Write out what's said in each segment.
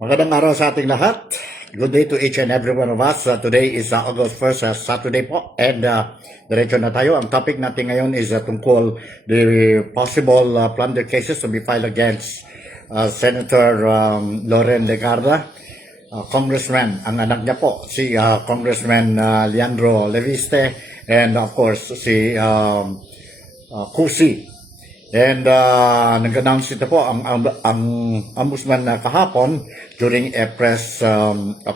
Magandang araw sa ating lahat. Good day to each and every one of us. Today is August 1st, Saturday po. And diretso na tayo. Ang topic natin ngayon is tungkol the possible plunder cases to be filed against Senator Loren Legarda, Congressman. Ang anak niya po, si Congressman Leandro Leviste, and of course, si Cusi. And nag-announce ito po ang ombudsman na kahapon during a press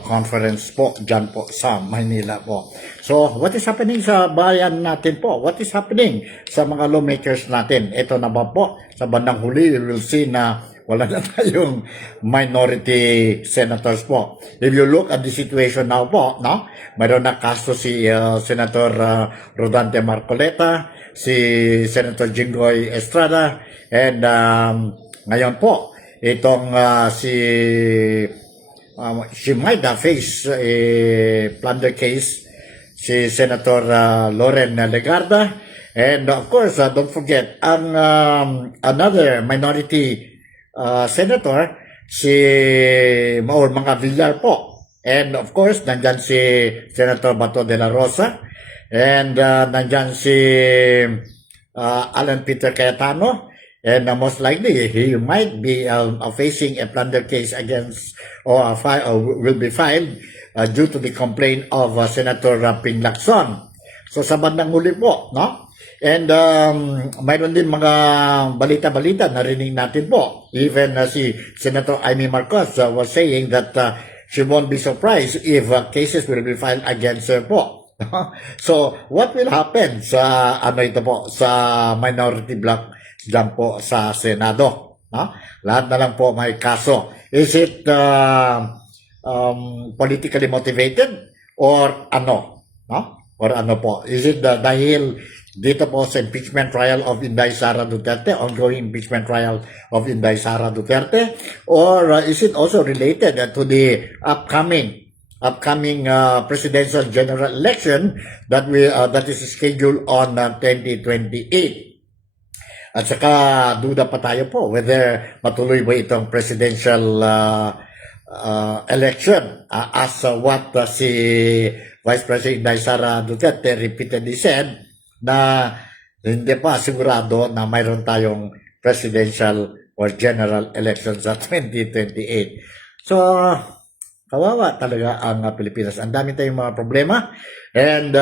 conference po dyan po sa Maynila po. So, what is happening sa bayan natin po? What is happening sa mga lawmakers natin? Ito na ba po? Sa bandang huli, we will see na wala na tayong minority senators po. If you look at the situation now po, no? Mayroon na kaso si Senator Rodante Marcoleta, si Senator Jinggoy Estrada, and ngayon po, itong she might face a plunder case, si Senator Loren Legarda, and of course, don't forget, ang another minority senator, si mga Villar po. And of course, nandyan si Senator Bato de la Rosa, and nandyan si Alan Peter Cayetano, and most likely he might be facing a plunder case against or will be filed due to the complaint of Senator Ping Lacson. So sa bandang huli po, no? And mayroon din mga balita-balita narinig natin po. Even si Senator Amy Marcos was saying that she won't be surprised if cases will be filed against her po. So, what will happen sa ito po, sa minority bloc dyan po sa Senado? No? Lahat na lang po may kaso. Is it politically motivated or ano? No? Or ano po? Is it dahil dito po sa impeachment trial of Inday Sara Duterte, ongoing impeachment trial of Inday Sara Duterte, or is it also related to the upcoming presidential general election that is scheduled on 2028? At saka duda pa tayo po whether matuloy ba itong presidential election as what si Vice President Inday Sara Duterte repeatedly said, na hindi pa sigurado na mayroon tayong presidential or general elections sa 2028. So, kawawa talaga ang Pilipinas. Ang dami tayong mga problema. And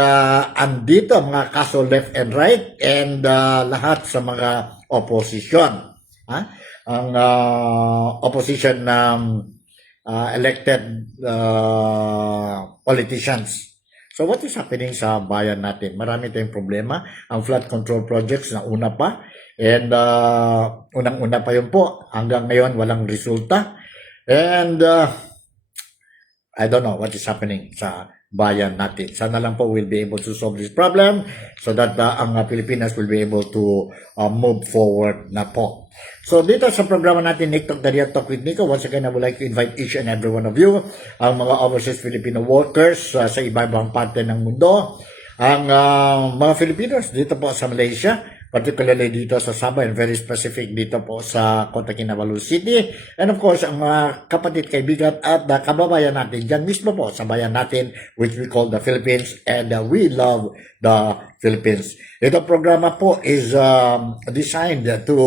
andito mga kaso left and right, and lahat sa mga opposition. Ang opposition elected politicians. So what is happening sa bayan natin? Marami tayong problema. Ang flood control projects na una pa. And unang-una pa yun po. Hanggang ngayon walang resulta. And I don't know what is happening sa bayan natin. Sana lang po we'll be able to solve this problem so that ang Pilipinas will be able to move forward na po. So dito sa programa natin, Nick Talk, the Real Talk with Nico, once again I would like to invite each and every one of you, ang mga overseas Filipino workers sa iba-ibang parte ng mundo, ang mga Filipinos dito po sa Malaysia, particularly dito sa Sabah, and very specific dito po sa Kota Kinabalu City, and of course ang mga kapatid, kaibigan at kababayan natin dyan mismo po sa bayan natin, which we call the Philippines, and we love the Philippines. Ito programa po is designed to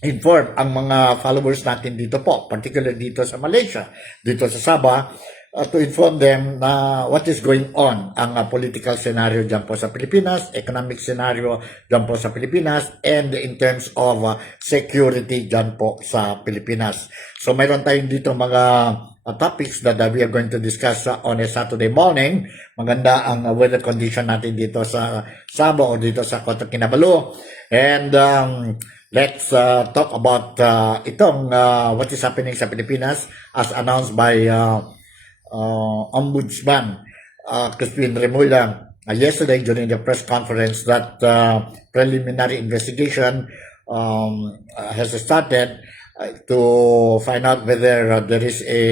inform ang mga followers natin dito po, particularly dito sa Malaysia, dito sa Sabah, to inform them na what is going on, ang political scenario dyan po sa Pilipinas, economic scenario dyan po sa Pilipinas, and in terms of security dyan po sa Pilipinas. So mayroon tayong dito mga topics that we are going to discuss on a Saturday morning. Maganda ang weather condition natin dito sa Sabah o dito sa Kota Kinabalu. And let's talk about itong what is happening sa Pilipinas as announced by Ombudsman Crispin Remulla yesterday during the press conference that preliminary investigation has started to find out whether there is a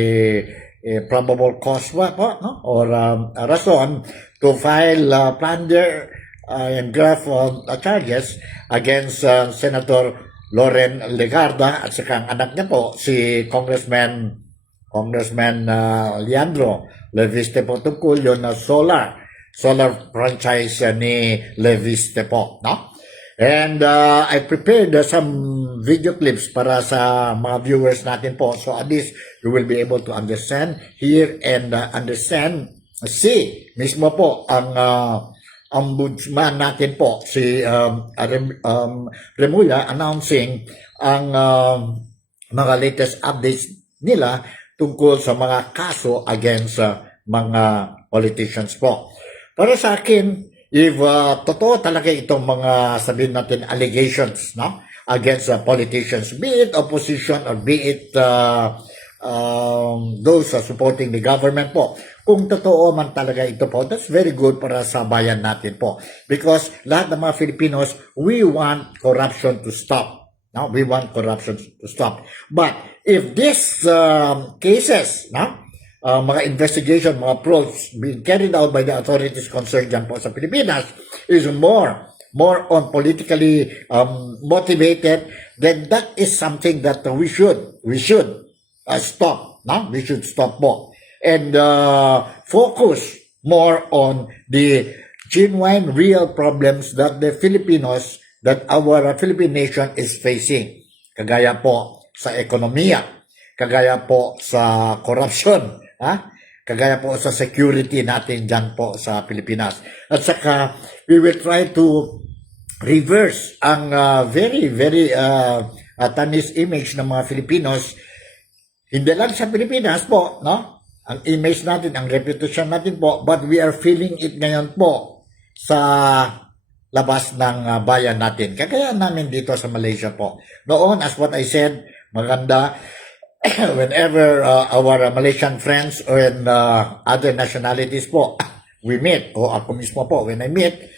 probable cause or a rason to file plunder and graft charges against Senator Loren Legarda at saka ang anak niya po, si Congressman Congressman Leandro Leviste po tungkol yun na solar franchise ni Leviste po, no? And I prepared some video clips para sa mga viewers natin po. So at least you will be able to understand, hear, and see mismo po ang ombudsman natin po, si Remulla, announcing ang mga latest updates nila tungkol sa mga kaso against mga politicians po. Para sa akin, if totoo talaga itong mga sabihin natin allegations, no, against politicians, be it opposition or be it those supporting the government po, kung totoo man talaga ito po, that's very good para sa bayan natin po, because lahat ng mga Filipinos, we want corruption to stop. No, we want corruption to stop. But if these cases, no, mga investigation, mga probes being carried out by the authorities concerned dyan po sa Pilipinas is more on politically motivated, then that is something that we should stop. No? We should stop po. And focus more on the genuine, real problems that the Filipinos, that our Philippine nation is facing. Kagaya po sa ekonomiya, kagaya po sa corruption, kagaya po sa security natin dyan po sa Pilipinas. At saka, we will try to reverse ang very tanis image ng mga Filipinos, hindi lang sa Pilipinas po, no? Ang image natin, ang reputation natin po, but we are feeling it ngayon po sa labas ng bayan natin. Kagaya namin dito sa Malaysia po. Noon, as what I said, maganda, whenever our Malaysian friends and other nationalities po, we meet, o ako mismo po, when I meet,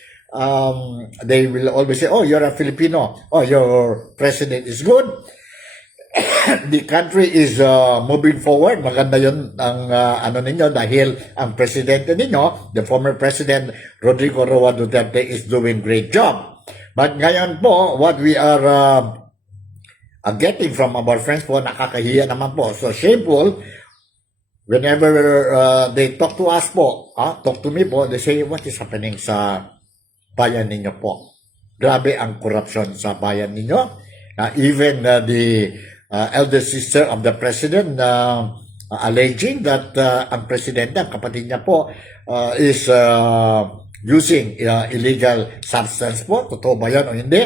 they will always say, oh, you're a Filipino, oh, your president is good, the country is moving forward, maganda yun ang ano ninyo, dahil ang presidente ninyo, the former president Rodrigo Roa Duterte, is doing great job. But ngayon po, what we are getting from our friends po, nakakahiya naman po. So shameful, whenever they talk to us po, talk to me po, they say, what is happening sa bayan ninyo po? Grabe ang corruption sa bayan ninyo. Even the elder sister of the president alleging that ang presidente, ang kapatid niya po, is using illegal substance po. Totoo ba yan o hindi?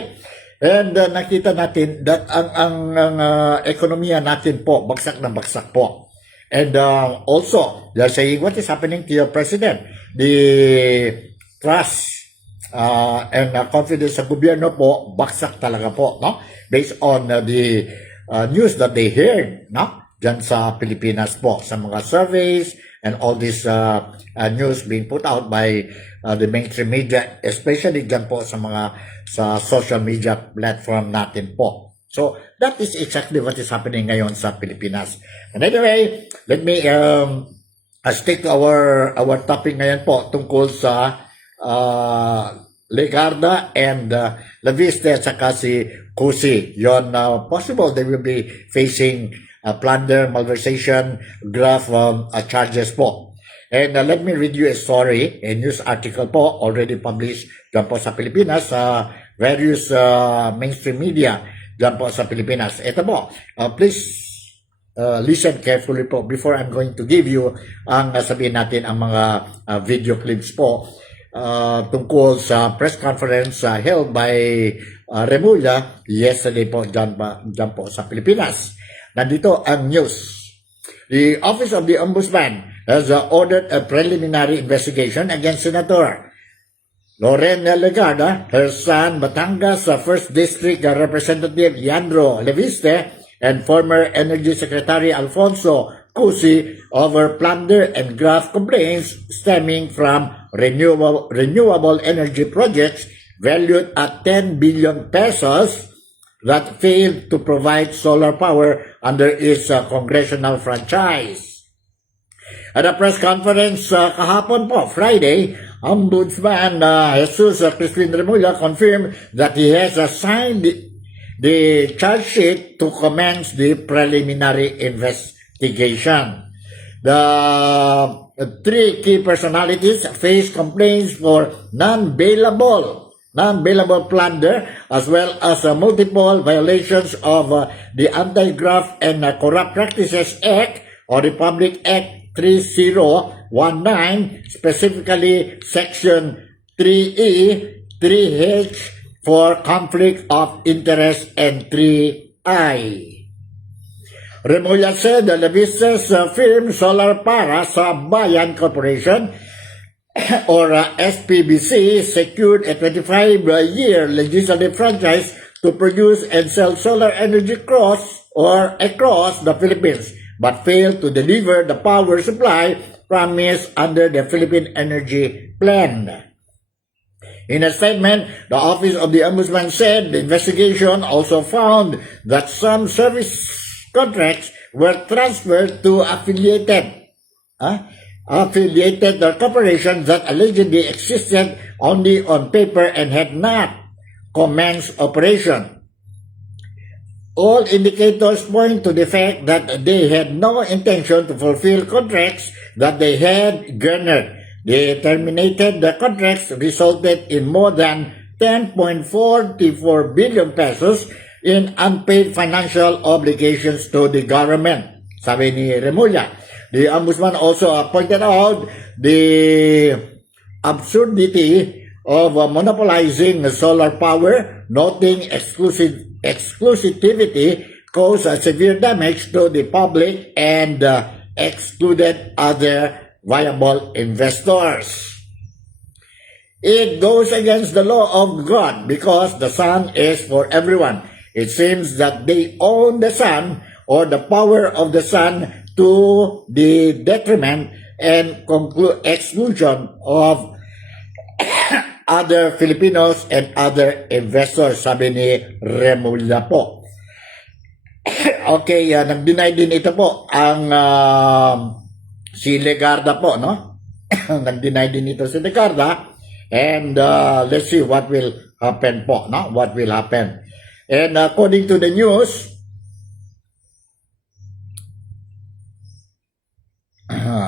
And nakita natin that ang ekonomiya natin po, bagsak na bagsak po. And also, they're saying, what is happening to your president? The trust and confidence sa gobyerno po, bagsak talaga po, no? Based on the news that they heard, no? Diyan sa Pilipinas po, sa mga surveys and all this news being put out by the mainstream media, especially diyan po sa social media platform natin po. So, that is exactly what is happening ngayon sa Pilipinas. And anyway, let me stick to our topic ngayon po tungkol sa Legarda and Leviste at saka si Cusi. Yon, possible they will be facing plunder, malversation, graft charges po. And let me read you a story, a news article po, already published dyan po sa Pilipinas, sa various mainstream media dyan po sa Pilipinas. Ito po, please listen carefully po before I'm going to give you ang sabihin natin ang mga video clips po tungkol sa press conference held by Remulla yesterday po dyan po sa Pilipinas. Nandito ang news. The Office of the Ombudsman has ordered a preliminary investigation against Senator Loren Legarda, her son Batangas 1st District Representative Leandro Leviste, and former Energy Secretary Alfonso Cusi over plunder and graft complaints stemming from renewable energy projects valued at 10 billion pesos that failed to provide solar power under its congressional franchise. At a press conference kahapon po, Friday, Ombudsman Jesus Crispin Remulla confirmed that he has signed the charge sheet to commence the preliminary investigation. The three key personalities face complaints for non-bailable plunder, as well as multiple violations of the Anti-Graft and Corrupt Practices Act, or Republic Act 3019, specifically Section 3E, 3H for conflict of interest, and 3I. Remulla said the business firm Solar Para sa Bayan Corporation or SPBC secured a 25-year legislative franchise to produce and sell solar energy across the Philippines, but failed to deliver the power supply promised under the Philippine Energy Plan. In a statement, the Office of the Ombudsman said the investigation also found that some service contracts were transferred to affiliated corporations that allegedly existed only on paper and had not commenced operation. All indicators point to the fact that they had no intention to fulfill contracts that they had garnered. The terminated contracts resulted in more than 10.44 billion pesos in unpaid financial obligations to the government, sabi ni Remulla. The Ombudsman also pointed out the absurdity of monopolizing solar power, noting exclusivity caused severe damage to the public and excluded other viable investors. It goes against the law of God because the sun is for everyone. It seems that they own the sun or the power of the sun to the detriment and exclusion of other Filipinos and other investors, sabi ni Remulla po. Okay, nag-deny din ito po ang si Legarda po, no? Nag-deny din ito si Legarda, and let's see what will happen po, no? What will happen. And according to the news,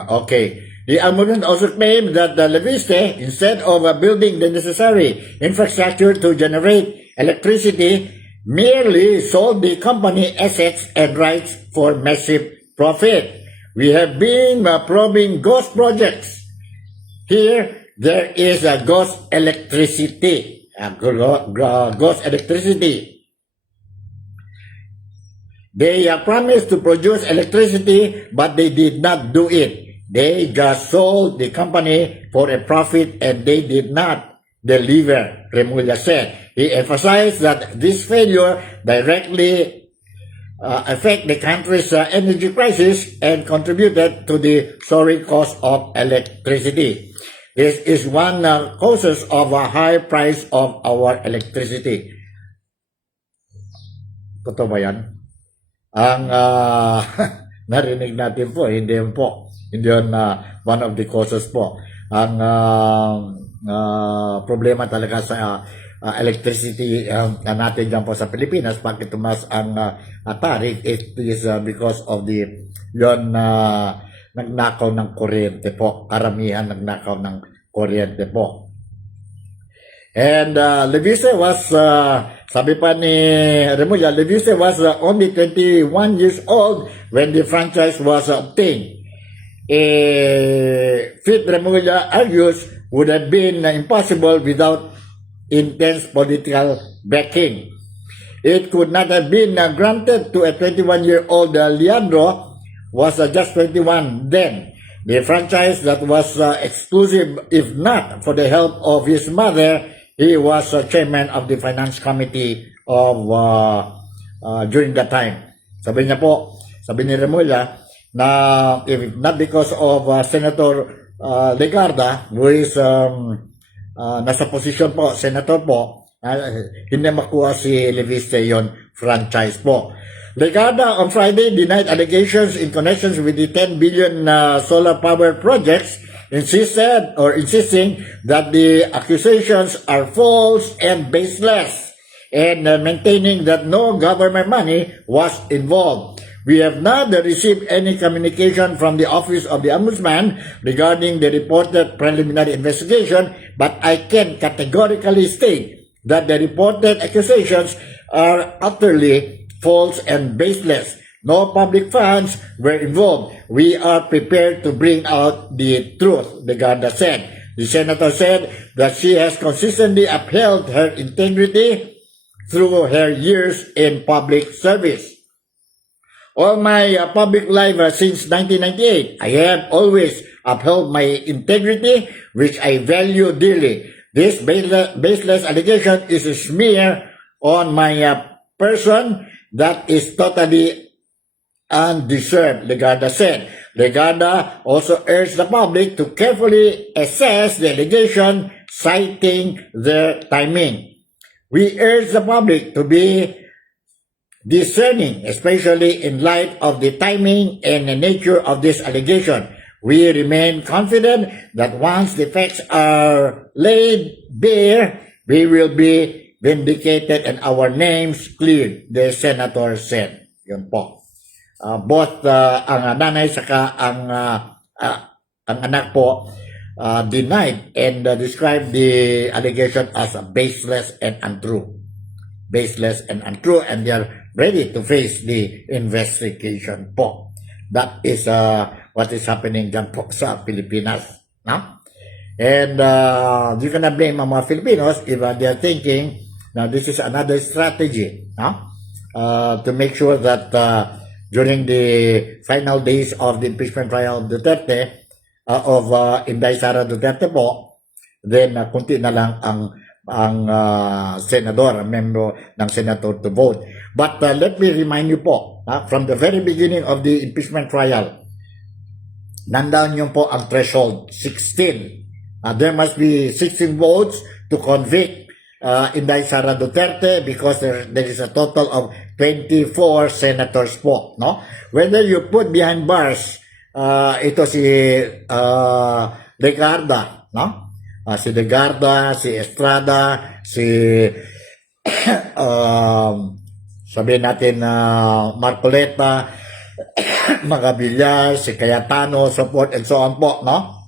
okay, the Ombudsman also claimed that the Leviste, instead of building the necessary infrastructure to generate electricity, merely sold the company assets and rights for massive profit. We have been probing ghost projects. Here, there is a ghost electricity. Ghost electricity. They promised to produce electricity, but they did not do it. They just sold the company for a profit and they did not deliver, Remulla said. He emphasized that this failure directly affect the country's energy crisis and contributed to the soaring cost of electricity. This is one causes of a high price of our electricity. Totoo ba yan? Ang narinig natin po, hindi yun one of the causes po. Ang problema talaga sa electricity natin dyan po sa Pilipinas, bakit tumas ang tariff, it is because of the nagnakaw ng kuryente po. Karamihan nagnakaw ng kuryente po. And Leviste was, sabi pa ni Remulla, Leviste was only 21 years old when the franchise was obtained. Fit Remulla argues would have been impossible without intense political backing. It could not have been granted to a 21-year-old Leandro, was just 21 then. The franchise that was exclusive, if not for the help of his mother. He was chairman of the finance committee of during that time. Sabi niya po, sabi ni Remulla, na if not because of Senator Legarda, who is nasa posisyon po, senator po, hindi makuha si Leviste yon franchise po. Legarda on Friday denied allegations in connections with the 10 billion solar power projects, insisting that the accusations are false and baseless, and maintaining that no government money was involved. We have not received any communication from the Office of the Ombudsman regarding the reported preliminary investigation, but I can categorically state that the reported accusations are utterly false and baseless. No public funds were involved. We are prepared to bring out the truth, Legarda said. The senator said that she has consistently upheld her integrity through her years in public service. All my public life since 1998, I have always upheld my integrity, which I value dearly. This baseless allegation is a smear on my person that is totally undeserved, Legarda said. Legarda also urged the public to carefully assess the allegation, citing their timing. We urge the public to be discerning, especially in light of the timing and the nature of this allegation. We remain confident that once the facts are laid bare, we will be vindicated and our names cleared, the senator said. Yun po. Both ang nanay saka ang anak po denied and described the allegation as baseless and untrue. Baseless and untrue, and they are ready to face the investigation po. That is what is happening dyan po sa Pilipinas. No? And you cannot blame ang mga Filipinos if they are thinking now this is another strategy, no? To make sure that during the final days of the impeachment trial of Duterte, of Inday Sara Duterte po, then kunti na lang ang senador, member ng senator to vote. But let me remind you po, from the very beginning of the impeachment trial, nandoon yun po ang threshold, 16. There must be 16 votes to convict Inday Sara Duterte because there is a total of 24 senators po. No? Whether you put behind bars, ito si Legarda, no? Si Legarda, si Estrada, si sabihin natin Marcoleta, Magabillar, si Cayetano, so forth and so on po, no?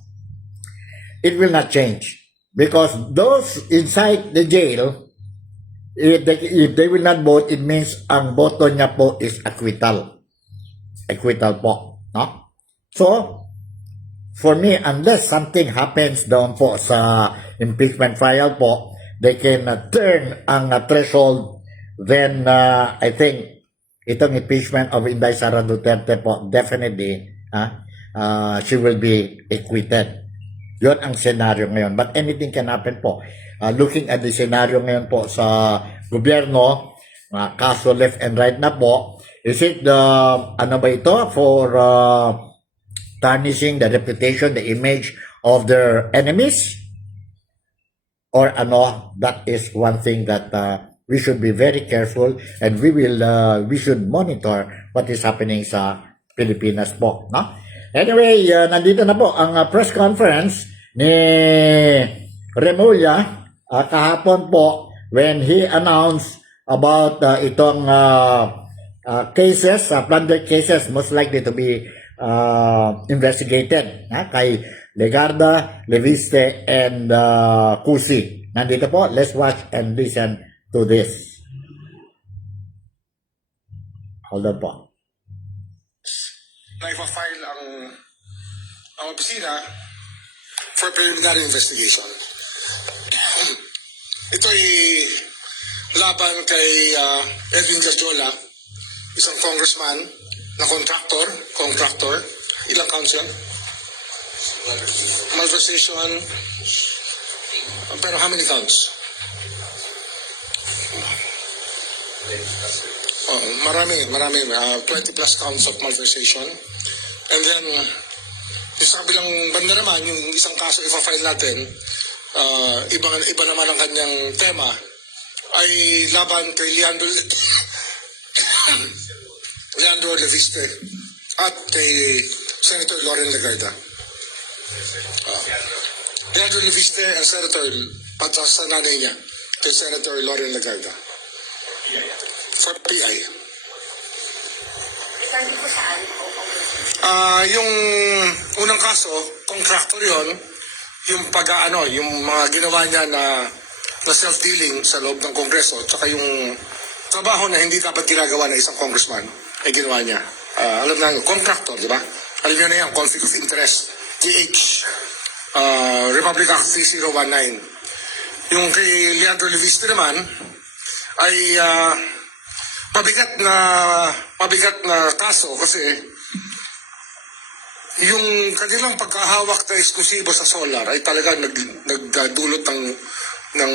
It will not change because those inside the jail, if they will not vote, it means ang boto niya po is acquittal. Acquittal po, no? So, for me, unless something happens doon po sa impeachment trial po, they can turn ang threshold, then I think itong impeachment of Inday Sara Duterte po, definitely, she will be acquitted. Yun ang scenario ngayon. But anything can happen po. Looking at the scenario ngayon po sa gobyerno, kaso left and right na po, is it ano ba ito for tarnishing the reputation, the image of their enemies? Or ano, that is one thing that we should be very careful and we should monitor what is happening sa Pilipinas po. No? Anyway, nandito na po ang press conference ni Remulla kahapon po when he announced about itong cases, plunder cases most likely to be investigated kay Legarda, Leviste, and Cusi. Nandito po, let's watch and listen to this. Hold on po. Na ipa-file ang opisina for preliminary investigation. Ito ay laban kay Edwin Garjola, isang congressman na contractor. Ilang counts yan? Malversation. Pero how many counts? Marami. 20 plus counts of malversation. And then, sa kabilang banda naman, yung isang kaso ipa-file natin, iba naman ang kanyang tema, ay laban kay Leandro Leviste at kay Senator Loren Legarda. Leandro Leviste and Senator, pati sa nanay niya, kay Senator Loren Legarda. For PI. Sabi po saan po? Yung unang kaso, contractor yon, yung yung mga ginawa niya na self-dealing sa loob ng Kongreso, tsaka yung trabaho na hindi dapat ginagawa ng isang congressman, ay ginawa niya. Alam na yung contractor, di ba? Alam niyo na yan, conflict of interest, GH, Republic Act 3019. Yung kay Leandro Leviste naman, ay mabigat na kaso kasi yung kanilang pagkahawak na eksklusibo sa solar ay talagang nagdulot ng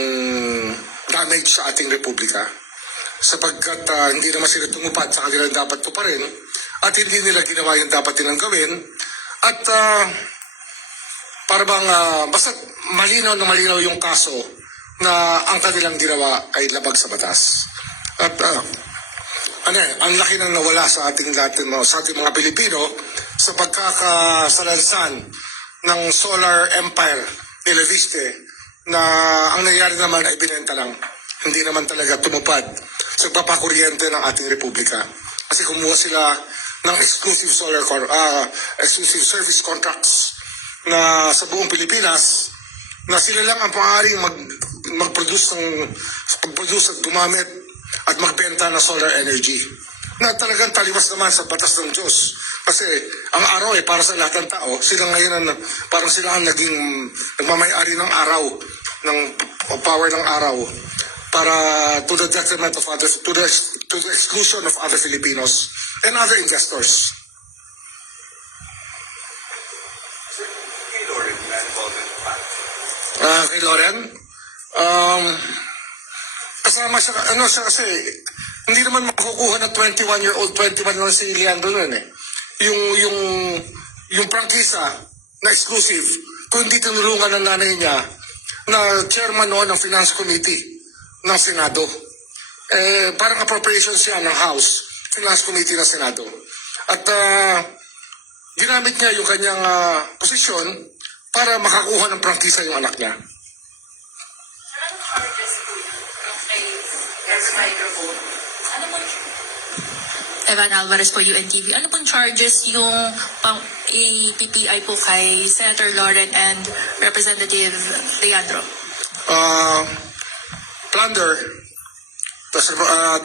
damage sa ating republika sapagkat hindi naman sila tumupad sa kanilang dapat tuparin at hindi nila ginawa yung dapat nilang gawin at para bang basta malinaw yung kaso na ang kanilang ginawa ay labag sa batas. At ang laki nang nawala sa ating mga Pilipino sa pagkakasalansan ng solar empire ni Leviste na ang nangyari naman ay binenta lang. Hindi naman talaga tumupad sa papakuryente ng ating republika. Kasi kumuha sila ng exclusive exclusive service contracts na sa buong Pilipinas na sila lang ang maaaring mag-produce at gumamit at magbenta ng solar energy na talagang taliwas naman sa batas ng Diyos. Kasi ang araw ay para sa lahat ng tao. Sila ngayon parang sila ang nagmamay-ari ng araw, ng power ng araw para to the detriment of others, to the exclusion of other Filipinos and other investors. Kay Loren, kasama siya, kasi hindi naman makukuha ng 21 lang si Leandro nun eh. Yung prangkisa na exclusive, kung hindi tinulungan ng nanay niya na chairman noon ng Finance Committee ng Senado. Parang appropriation siya ng House, Finance Committee ng Senado. At ginamit niya yung kanyang posisyon para makakuha ng prangkisa yung anak niya. Anong charges po yun? Microphone. Ano po? Evan Alvarez po, UNTV. Ano pong charges yung PPI po kay Senator Lauren and Representative Leandro? Plunder.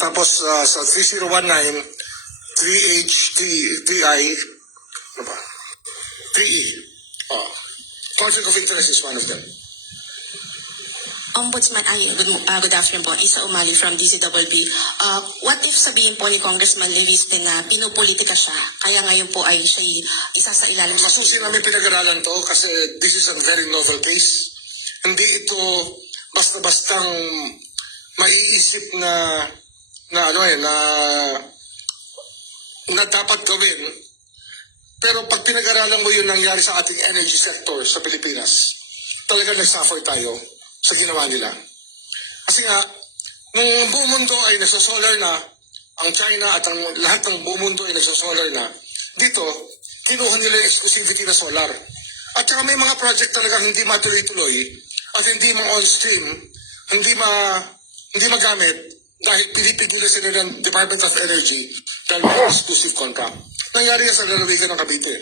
Tapos sa 3019, 3H, 3I, ano ba? 3E. Conflict of interest is one of them. Ombudsman, good afternoon po. Isa Umali from DCWB. What if sabihin po ni Congressman Leviste na pinupolitika siya, kaya ngayon po ay siya isa sa ilalim sa... Masusin namin pinag-aralan to kasi this is a very novel case. Hindi ito basta-bastang maiisip na dapat gawin. Pero pag pinag-aralan mo yung nangyari sa ating energy sector sa Pilipinas, talaga nag-suffer tayo sa ginawa nila. Kasi nga, nung buong mundo ay nagsosolar na, ang China at ang lahat ng buong mundo ay nagsosolar na, dito, kinuha nila yung exclusivity na solar. At saka may mga project talagang hindi matuloy-tuloy at hindi ma-on-stream, hindi magamit dahil pinipigil sila ng Department of Energy dahil may exclusive contract. Nangyari yan sa lalawigan ng Cavite.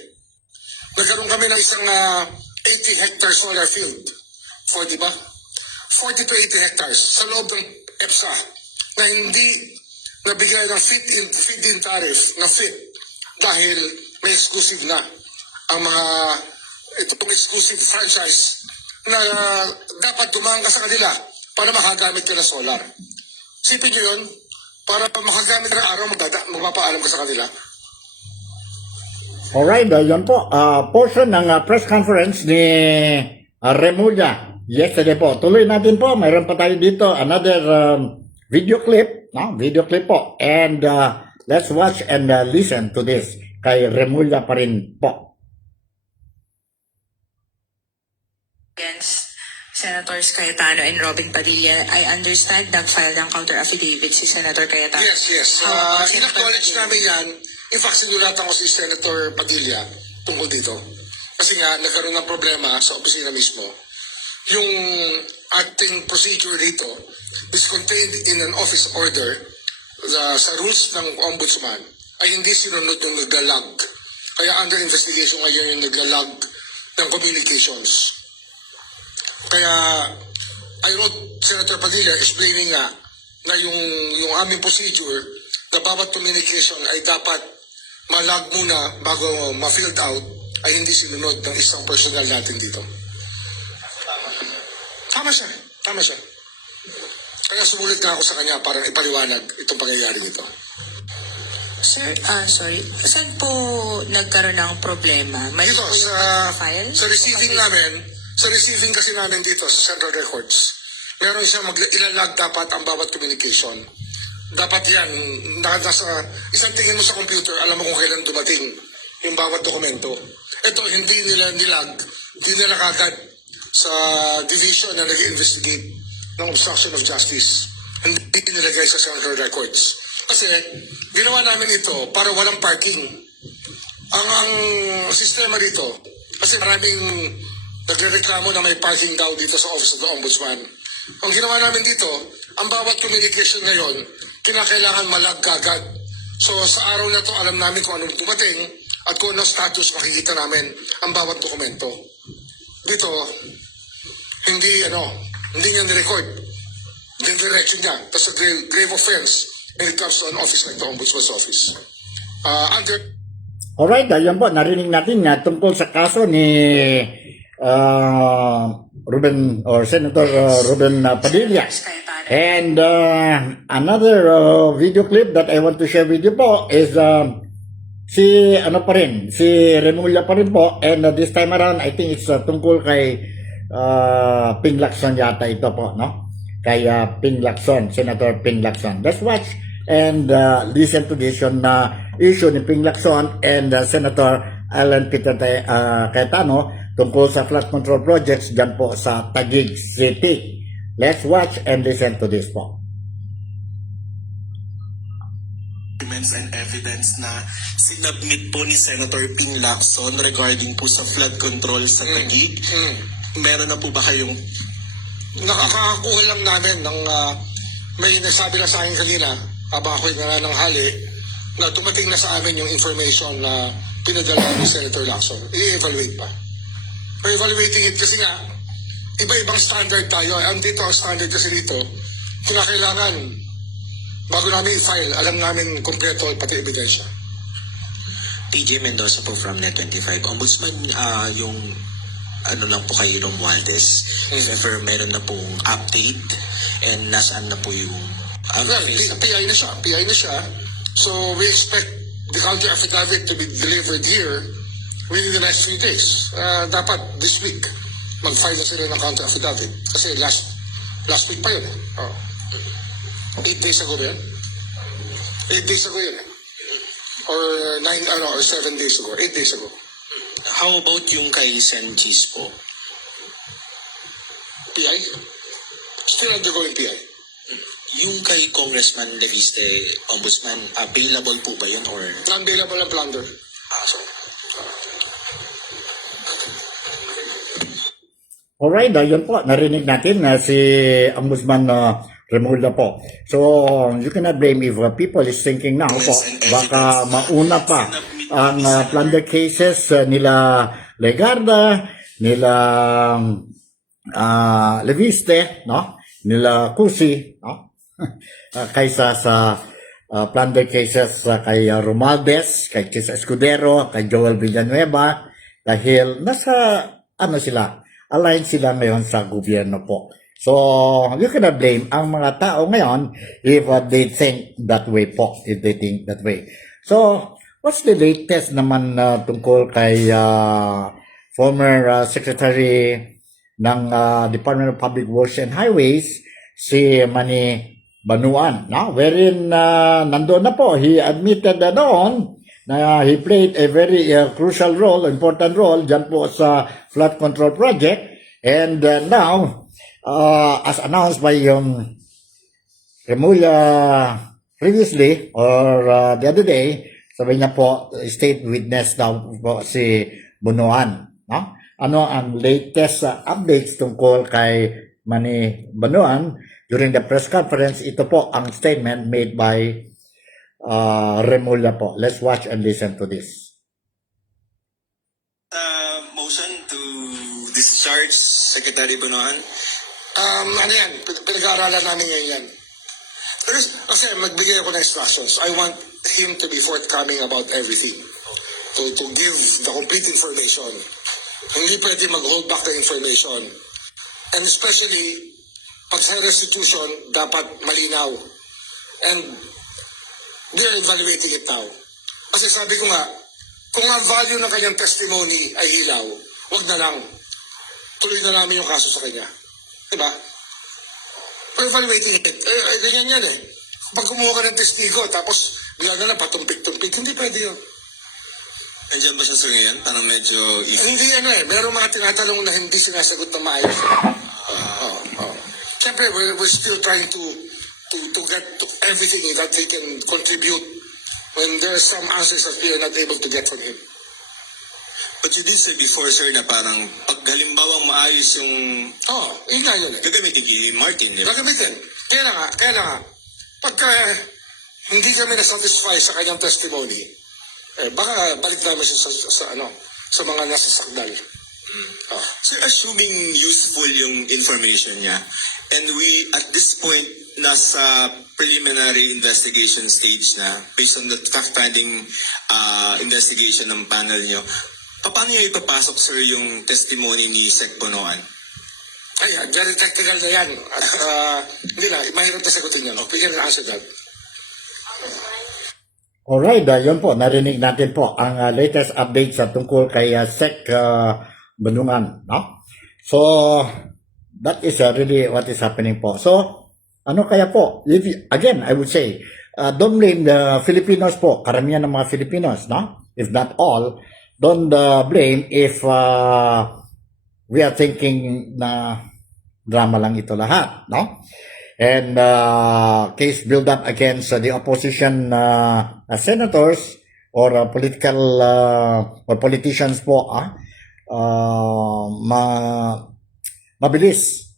Nagkaroon kami ng isang 80-hectare solar field for, di ba? 40 to 80 hectares sa loob ng EPSA na hindi nabigay ng feed-in tariff na fit dahil may exclusive na ang mga itong exclusive franchise na dapat dumaan ka sa kanila para makagamit ka ng solar. Sipin nyo yun, para makagamit ka ng araw, magpapaalam ka sa kanila. Alright, yan po. Portion ng press conference ni Remulla yesterday po. Tuloy natin po. Mayroon pa tayo dito another video clip. No? Video clip po. And let's watch and listen to this. Kay Remulla pa rin po. Against Senators Cayetano and Robin Padilla, I understand nag-file ng counter-affidavit si Senator Cayetano. Yes. In-acknowledge namin yan. In fact, sinulatan ko si Senator Padilla tungkol dito. Kasi nga, nagkaroon ng problema sa opisina mismo. Yung ating procedure dito is contained in an office order sa rules ng ombudsman ay hindi sinunod yung naglalag. Kaya under investigation ngayon yung naglalag ng communications. Kaya I wrote Senator Padilla explaining nga na yung aming procedure na bawat communication ay dapat malag muna bago ma-filled out ay hindi sinunod ng isang personal natin dito. Tama siya. Kaya sumulit na ako sa kanya para ipaliwanag itong pangyayari nito. Sir, sorry. Saan po nagkaroon ng problema? May Dito, po yung file? sa receiving kasi namin dito sa Central Records, meron siyang ilalag dapat ang bawat communication. Dapat yan, nasa isang tingin mo sa computer, alam mo kung kailan dumating yung bawat dokumento. Ito, hindi nila nilag, hindi nila kagad sa division na nag-investigate ng obstruction of justice. Hindi nilagay sa Central Records. Kasi ginawa namin ito para walang parking. Ang sistema dito, kasi maraming nagrereklamo na may parking daw dito sa Office of the Ombudsman. Ang ginawa namin dito, ang bawat communication ngayon, kinakailangan malag kagad. So sa araw na to, alam namin kung anong dumating at kung anong status makikita namin ang bawat dokumento. Dito, hindi niya nirecord. Direction niya. That's a grave offense when it comes to an office like the Ombudsman's Office. Alright, ayan po, narinig natin nga tungkol sa kaso ni Ruben or Senator Ruben Padilla. And another video clip that I want to share with you po is si Remulla pa rin po, and this time around I think it's tungkol kay Ping Lacson yata ito po, no? Kay Ping Lacson, Senator Ping Lacson. Let's watch and listen to this yung issue ni Ping Lacson and Senator Alan Peter Cayetano tungkol sa flood control projects dyan po sa Taguig City. Let's watch and listen to this po. Documents and evidence na sinubmit po ni Senator Ping Lacson regarding po sa flood control sa Taguig. Meron na po ba kayong... Nakakakuha lang namin ng may nagsabi na sa akin kanina, habang ako'y nananghali, na tumating na sa amin yung information na pinadala ni Senator Lacson. I-evaluate pa. We're evaluating it kasi nga, iba-ibang standard tayo. Andito ang standard kasi dito, kinakailangan, bago namin i-file, alam namin kompleto pati ebidensya. TJ Mendoza po from Net25. Ombudsman, yung ano lang po kay Romualdez, if ever meron na pong update and nasaan na po yung Well, PI na siya. So we expect the counter affidavit to be delivered here within the next few days. Dapat this week, mag-file na sila ng counter affidavit. Kasi last week pa yun. 8 days ago ba yun? 8 days ago yun. Or 7 days ago. 8 days ago. How about yung kay Sen Cheese po? PI? Still undergoing PI. Yung kay Congressman Leviste, Ombudsman, available po ba yun or... Non-bailable ang plunder. So, Alright, ayun po, narinig natin na si Ombudsman Remulla po. So, you cannot blame if people is thinking now po, baka mauna pa ang plunder cases nila Legarda, nila Leviste, no? Nila Cusi, no? Kaysa sa plunder cases kay Romualdez, kay Chis Escudero, kay Joel Villanueva, dahil nasa sila, aligned sila ngayon sa gobyerno po. So, you cannot blame ang mga tao ngayon if they think that way po, if they think that way. So, what's the latest naman tungkol kay former Secretary ng Department of Public Works and Highways, si Manny Banuan, no? Wherein nandoon na po, he admitted na doon na he played a very crucial role, important role dyan po sa flood control project. And now, as announced by Remulla previously or the other day, sabi niya po, state witness daw po si Banuan. No? Ano ang latest updates tungkol kay Manny Banuan? During the press conference, ito po ang statement made by Remulla po. Let's watch and listen to this. Motion to discharge Secretary Bunoan. Ano yan? Pinag-aaralan namin ngayon yan. Kasi magbigay ako ng instructions. I want him to be forthcoming about everything. To give the complete information. Hindi pwede mag-hold back the information. And especially, pag sa restitution, dapat malinaw. And they're evaluating it now. Kasi sabi ko nga, kung ang value ng kanyang testimony ay hilaw, wag na lang. Tuloy na namin yung kaso sa kanya. Diba? We're evaluating it. Ganyan yan eh. Pag kumuha ka ng testigo, tapos bigla na lang patumpik-tumpik, hindi pwede yun. Nandiyan ba siya sir ngayon? Parang medyo Hindi ano eh, meron mga tinatanong na hindi sinasagot ng maayos. Siyempre, we're still trying to get to everything that they can contribute when there are some answers that we are not able to get from him. But you did say before sir na parang pag halimbawang maayos yung Yun nga yun eh. gagamitin kay Martin, di ba? Gagamitin. Kaya nga, pagka hindi kami na-satisfy sa kanyang testimony, baka balik namin siya sa mga nasa sakdal. Sir, assuming useful yung information niya, and we, at this point, nasa preliminary investigation stage na, based on the fact-finding investigation ng panel niyo, paano niyo ipapasok, sir, yung testimony ni Sec. Bunoan? Ay, very technical na yan. At hindi na, mahirap na sagutin yan. We can answer that. Alright, yun po, narinig natin po ang latest update sa tungkol kay Sec. Bunungan, no? So, that is really what is happening po. So, ano kaya po? Again, I would say, don't blame the Filipinos po, karamihan ng mga Filipinos, no? If not all, don't blame if we are thinking na drama lang ito lahat, no? And case build up against the opposition senators or political or politicians po, mabilis,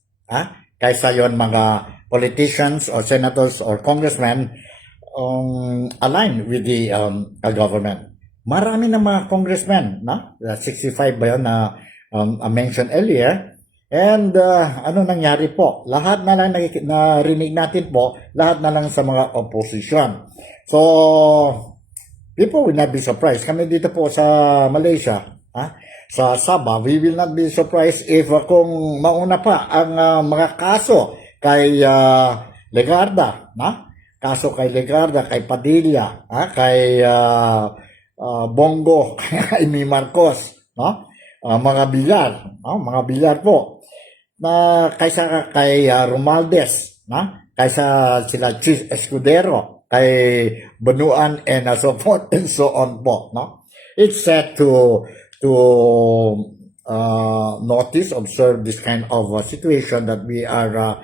kaysa yon mga politicians or senators or congressmen aligned with the government. Marami na mga congressmen, 65 ba yun na mentioned earlier. And ano nangyari po? Lahat na lang narinig natin po, lahat na lang sa mga opposition. So, people will not be surprised. Kami dito po sa Malaysia, sa Sabah, we will not be surprised if kung mauna pa ang mga kaso kay Legarda, kaso kay Legarda, kay Padilla, kay Bongo, kay Amy Marcos, mga bilyar po, na kaysa kay Romualdez, kaysa sila Chief Escudero, kay Bunuan, and so forth and so on po, It's set to observe this kind of situation that we are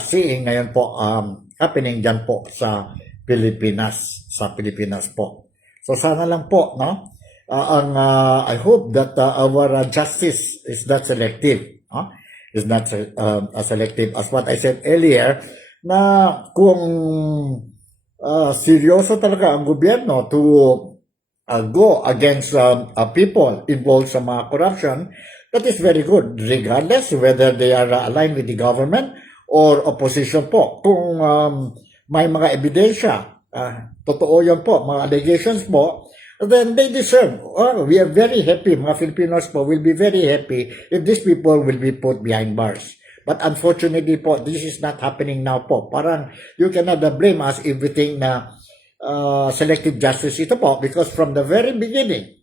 seeing ngayon po happening dyan po sa Pilipinas po. So sana lang po, I hope that our justice is not selective, is not selective as what I said earlier, na kung seryoso talaga ang gobyerno to go against people involved sa mga corruption, that is very good, regardless whether they are aligned with the government or opposition po. Kung may mga ebidensya, totoo yun po, mga allegations po, then they deserve. We are very happy, mga Filipinos po will be very happy if these people will be put behind bars. But unfortunately po, this is not happening now po. Parang you cannot blame us if we think na selective justice ito po, because from the very beginning,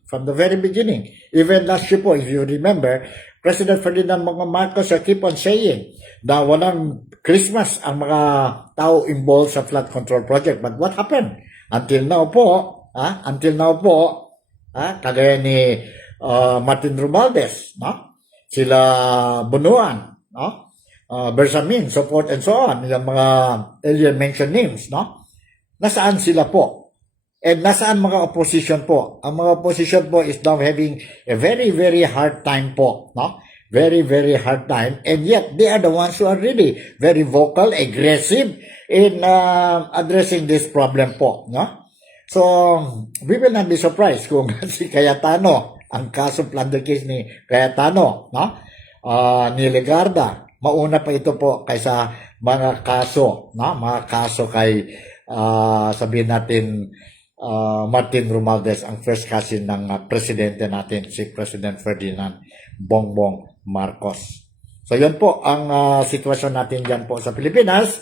even last year po, if you remember, President Ferdinand Marcos keep on saying na walang Christmas ang mga tao involved sa flood control project. But what happened? Until now po, kagaya ni Martin Romualdez, sila Bunuan, Bersamin, so forth and so on, yung mga earlier mentioned names, nasaan sila po? And nasaan mga opposition po? Ang mga opposition po is now having a very, very hard time po, Very, very hard time. And yet, they are the ones who are really very vocal, aggressive in addressing this problem po, So, we will not be surprised kung si Cayetano, ang kaso plunder case ni Cayetano, no? Ni Legarda, mauna pa ito po kaysa mga kaso, no? Mga kaso kay, sabihin natin, Martin Romualdez, ang first cousin ng presidente natin, si President Ferdinand Bongbong Marcos. So, yun po ang sitwasyon natin dyan po sa Pilipinas.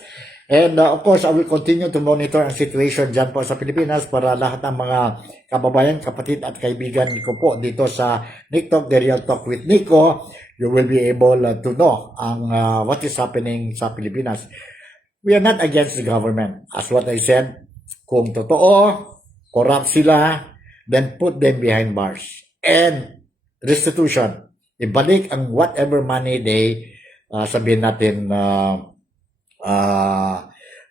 And of course, I will continue to monitor ang situation dyan po sa Pilipinas para lahat ng mga kababayan, kapatid at kaibigan ko po dito sa Nick Talk, The Real Talk with Nico, you will be able to know ang what is happening sa Pilipinas. We are not against the government. As what I said, kung totoo, corrupt sila, then put them behind bars. And restitution. Ibalik ang whatever money they, sabihin natin,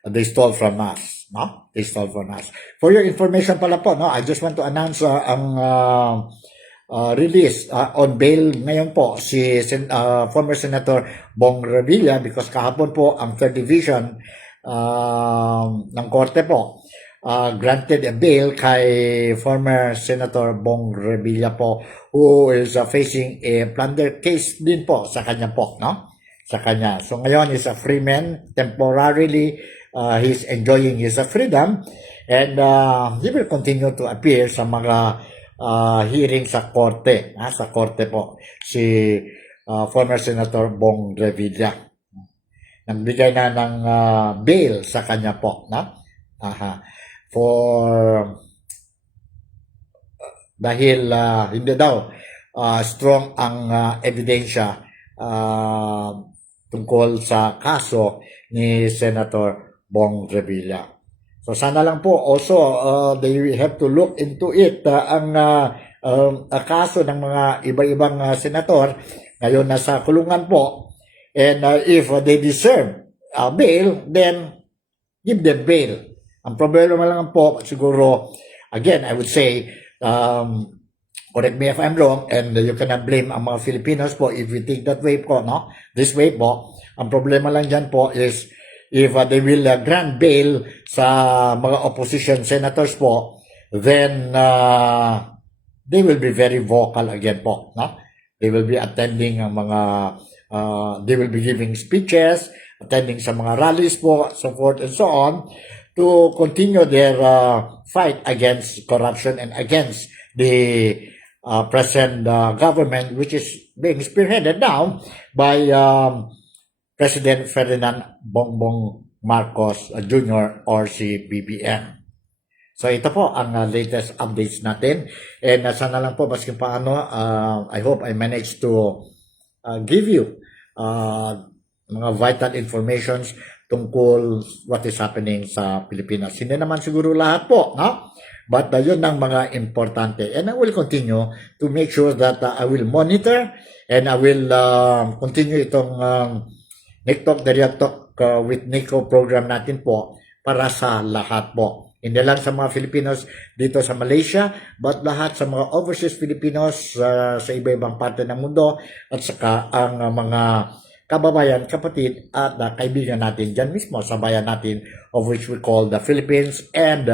they stole from us. No? They stole from us. For your information pala po, no? I just want to announce ang release on bail ngayon po si former Senator Bong Revilla because kahapon po ang 3rd Division ng Korte po granted a bail kay former Senator Bong Revilla po who is facing a plunder case din po sa kanya po, no? Sa kanya. So ngayon is a free man. Temporarily, he's enjoying his freedom and he will continue to appear sa mga hearing sa korte. Sa korte po. Si former Senator Bong Revilla. Nagbigay na ng bail sa kanya po. No? Dahil hindi daw strong ang ebidensya tungkol sa kaso ni Senator Bong Revilla. So sana lang po also they have to look into it ang kaso ng mga iba-ibang senator ngayon nasa kulungan po and if they deserve bail then give them bail. Ang problema lang po siguro again I would say correct me if I'm wrong and you cannot blame ang mga Filipinos po if we think that way po, no? This way po. Ang problema lang dyan po is if they will grant bail sa mga opposition senators po, then they will be very vocal again po, no? They will be attending ang mga, they will be giving speeches, attending sa mga rallies po, so forth and so on, to continue their fight against corruption and against the present government, which is being spearheaded now by President Ferdinand Bongbong Marcos Jr. or si BBM. So ito po ang latest updates natin. And sana lang po, maski paano, I hope I managed to give you mga vital informations tungkol what is happening sa Pilipinas. Hindi naman siguro lahat po, no? But yun ang mga importante. And I will continue to make sure that I will monitor and I will continue itong Nick Talk, The Real Talk with Nico program natin po para sa lahat po. Hindi lang sa mga Filipinos dito sa Malaysia, but lahat sa mga overseas Filipinos sa iba-ibang parte ng mundo at saka ang mga kababayan, kapatid at kaibigan natin dyan mismo sa bayan natin of which we call the Philippines and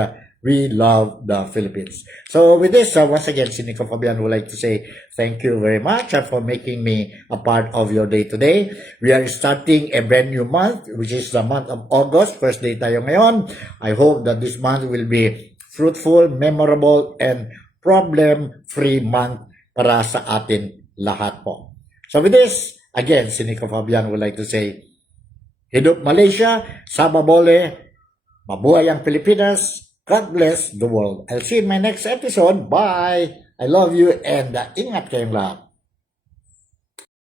we love the Philippines. So with this, once again, si Nico Fabian would like to say thank you very much for making me a part of your day today. We are starting a brand new month, which is the month of August. First day tayo ngayon. I hope that this month will be fruitful, memorable, and problem-free month para sa atin lahat po. So with this, again, si Nico Fabian would like to say, Hidup Malaysia, Sababole, mabuhay ang Pilipinas, God bless the world. I'll see you in my next episode. Bye! I love you and ingat kayong lahat.